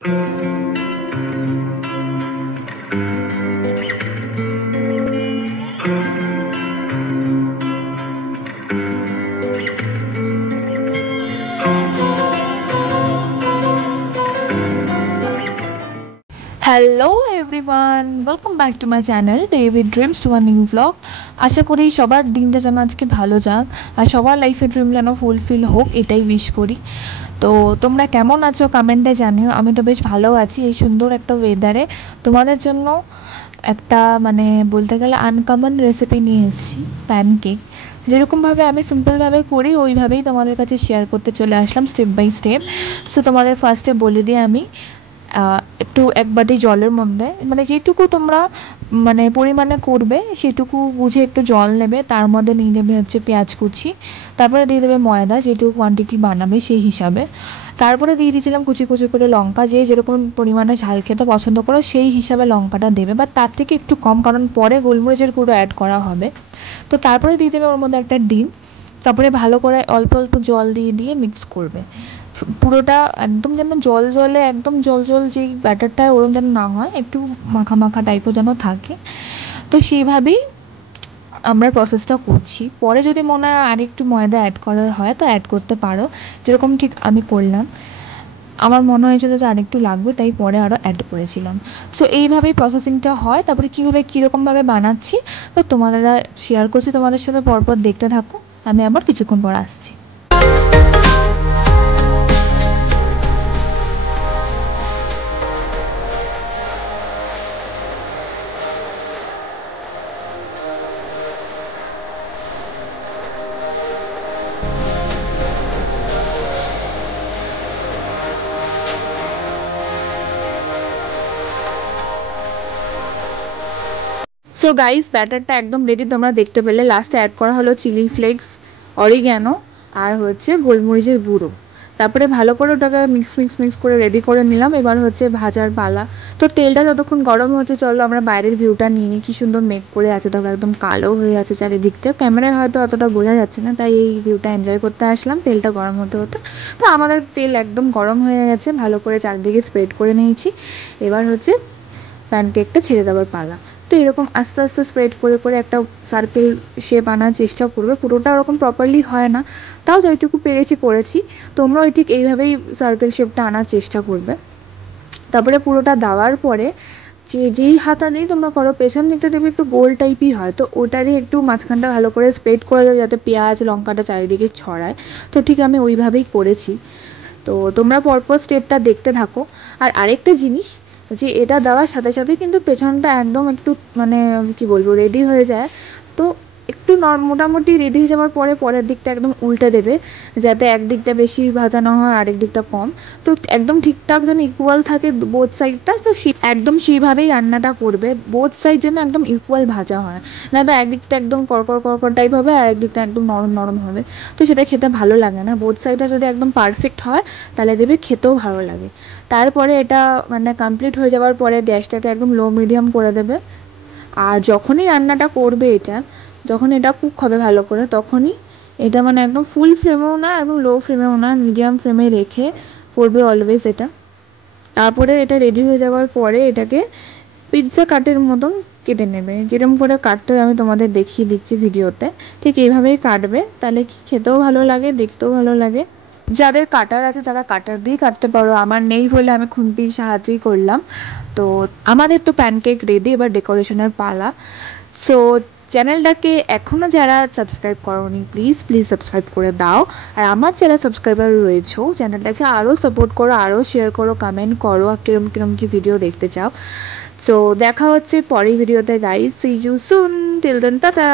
Hello everyone, welcome back to my channel David Dreams to a new blog. আশা করি সবার দিনটা যেন আজকে ভালো যাক আর সবার লাইফে ড্রিম যেন ফুলফিল হোক, এটাই উইশ করি। তো তোমরা কেমন আছো কমেন্টে জানিও। আমি তো বেশ ভালো আছি। এই সুন্দর একটা ওয়েদারে তোমাদের জন্য একটা বলতে গেলে আনকমন রেসিপি নিয়ে এসেছি, প্যানকেক। যেরকমভাবে আমি সিম্পলভাবে করি ওইভাবেই তোমাদের কাছে শেয়ার করতে চলে আসলাম স্টেপ বাই স্টেপ। সো তোমাদের ফার্স্টে বলে দিই আমি একটু এক বাটি জলের মধ্যে যেটুকু তোমরা পরিমাণে করবে সেটুকু বুঝে একটু জল নেবে, তার মধ্যে নিয়ে নেবে হচ্ছে পেঁয়াজ কুচি, তারপরে দিয়ে দেবে ময়দা যেটুকু কোয়ান্টিটি বানাবে সেই হিসাবে, তারপরে দিয়ে দিয়েছিলাম কুচি কুচি করে লঙ্কা, যে যেরকম পরিমাণে ঝাল খেতে পছন্দ করো সেই হিসাবে লঙ্কাটা দেবে, বা তার থেকে একটু কম, কারণ পরে গোলমরিচের গুঁড়ো অ্যাড করা হবে। তো তারপরে দিয়ে দেবে ওর মধ্যে একটা ডিম, তারপরে ভালো করে অল্প অল্প জল দিয়ে দিয়ে মিক্স করবে। পুরোটা একদম যেন জল জলে একদম জল জল যেই ব্যাটারটা ওরকম যেন না হয়, একটু মাখা মাখা টাইপও যেন থাকে। তো সেইভাবেই আমরা প্রসেসটা করছি। পরে যদি মনে হয় আরেকটু ময়দা অ্যাড করার হয় তো অ্যাড করতে পারো, যেরকম ঠিক আমি করলাম। আমার মনে হয়েছিল যে আরেকটু লাগবে, তাই পরে আরও অ্যাড করেছিলাম। সো এইভাবেই প্রসেসিংটা হয়। তারপরে কীভাবে কীরকমভাবে বানাচ্ছি তো তোমাদের শেয়ার করছি তোমাদের সাথে, পরপর দেখতে থাকো। আমি আবার কিছুক্ষণ পর আসছি। সো গাইস, ব্যাটারটা একদম রেডি, তোমরা দেখতে পেলে। লাস্টে অ্যাড করা হলো চিলি ফ্লেক্স, অরিগ্যানো আর হচ্ছে গোলমরিচের গুঁড়ো। তারপরে ভালো করে ওটাকে মিক্স করে রেডি করে নিলাম। এবার হচ্ছে ভাজার পালা। তো তেলটা যতক্ষণ গরম হচ্ছে চলো আমরা বাইরের ভিউটা নিয়ে নিই। কী সুন্দর মেঘ করে আছে, তবে একদম কালো হয়ে আছে চারিদিকটা। ক্যামেরায় হয়তো অতটা বোঝা যাচ্ছে না, তাই এই ভিউটা এনজয় করতে আসলাম তেলটা গরম হতে হতে। তো আমাদের তেল একদম গরম হয়ে গেছে, ভালো করে চারদিকে স্প্রেড করে নিয়েছি। এবার হচ্ছে প্যানকেকটা ছেড়ে দেওয়ার পালা। তো এরকম আস্তে আস্তে স্প্রেড করে করে একটা সার্কেল শেপ আনার চেষ্টা করবে। পুরোটা ওরকম প্রপারলি হয় না, তাও যেটুকু পেরেছি করেছি। তোমরাও ঠিক এইভাবেই সার্কেল শেপটা আনার চেষ্টা করবে। তারপরে পুরোটা দেওয়ার পরে যেই হাতা দিয়ে তোমরা করো, পেছন দিকটা দেবে একটু গোল টাইপই হয়, তো ওটা দিয়ে একটু মাঝখানটা ভালো করে স্প্রেড করে দেবে যাতে পেঁয়াজ লঙ্কাটা চারিদিকে ছড়ায়। তো ঠিক আমি ওইভাবেই করেছি। তো তোমরা পরপর স্টেপটা দেখতে থাকো। আর আরেকটা জিনিস, যে এটা দেওয়ার সাথে সাথে কিন্তু পেছনটা একদম একটু কি বলবো রেডি হয়ে যায়। তো একটু মোটামুটি রেডি হয়ে যাওয়ার পরে পরের দিকটা একদম উল্টে দেবে, যাতে একদিকটা বেশি ভাজা না হয় আরেক দিকটা কম। তো একদম ঠিকঠাক যেন ইকুয়াল থাকে বোথ সাইডটা। তো একদম সেইভাবেই রান্নাটা করবে, বোথ সাইড যেন একদম ইকুয়াল ভাজা হয়, না তো একদিকটা একদম কড়কড় টাইপ হবে আর একদিকটা একদম নরম নরম হবে। তো সেটা খেতে ভালো লাগে না। বোথ সাইডটা যদি একদম পারফেক্ট হয় তাহলে দেবে খেতেও ভালো লাগে। তারপরে এটা কমপ্লিট হয়ে যাওয়ার পরে গ্যাসটাকে একদম লো মিডিয়াম করে দেবে। আর যখনই রান্নাটা করবে যখন এটা কুক হবে ভালো করে, তখনই এটা একদম ফুল ফ্লেমেও না একদম লো ফ্লেমেও না, মিডিয়াম ফ্লেমে রেখে করবে অলওয়েজ এটা। তারপরে এটা রেডি হয়ে যাওয়ার পরে এটাকে পিৎজা কাটের মতন কেটে নেবে। যেরকম করে কাটতে হয় আমি তোমাদের দেখিয়ে দিচ্ছি ভিডিওতে, ঠিক এইভাবেই কাটবে। তাহলে কি খেতেও ভালো লাগে, দেখতেও ভালো লাগে। যাদের কাটার আছে তারা কাটার দিয়েই কাটতে পারো, আমার নেই বলে আমি খুন্তির সাহায্যেই করলাম। তো আমাদের তো প্যানকেক রেডি, এবার ডেকোরেশনের পালা। সো চ্যানেলটাকে এখনও যারা সাবস্ক্রাইব করোনি প্লিজ সাবস্ক্রাইব করে দাও। আর আমার যারা সাবস্ক্রাইবার রয়েছেও চ্যানেলটাকে আরও সাপোর্ট করো, আরও শেয়ার করো, কমেন্ট করো কিরম কিরম কি ভিডিও দেখতে চাও। সো দেখা হচ্ছে পরের ভিডিওতে guys, see you soon, till then tata.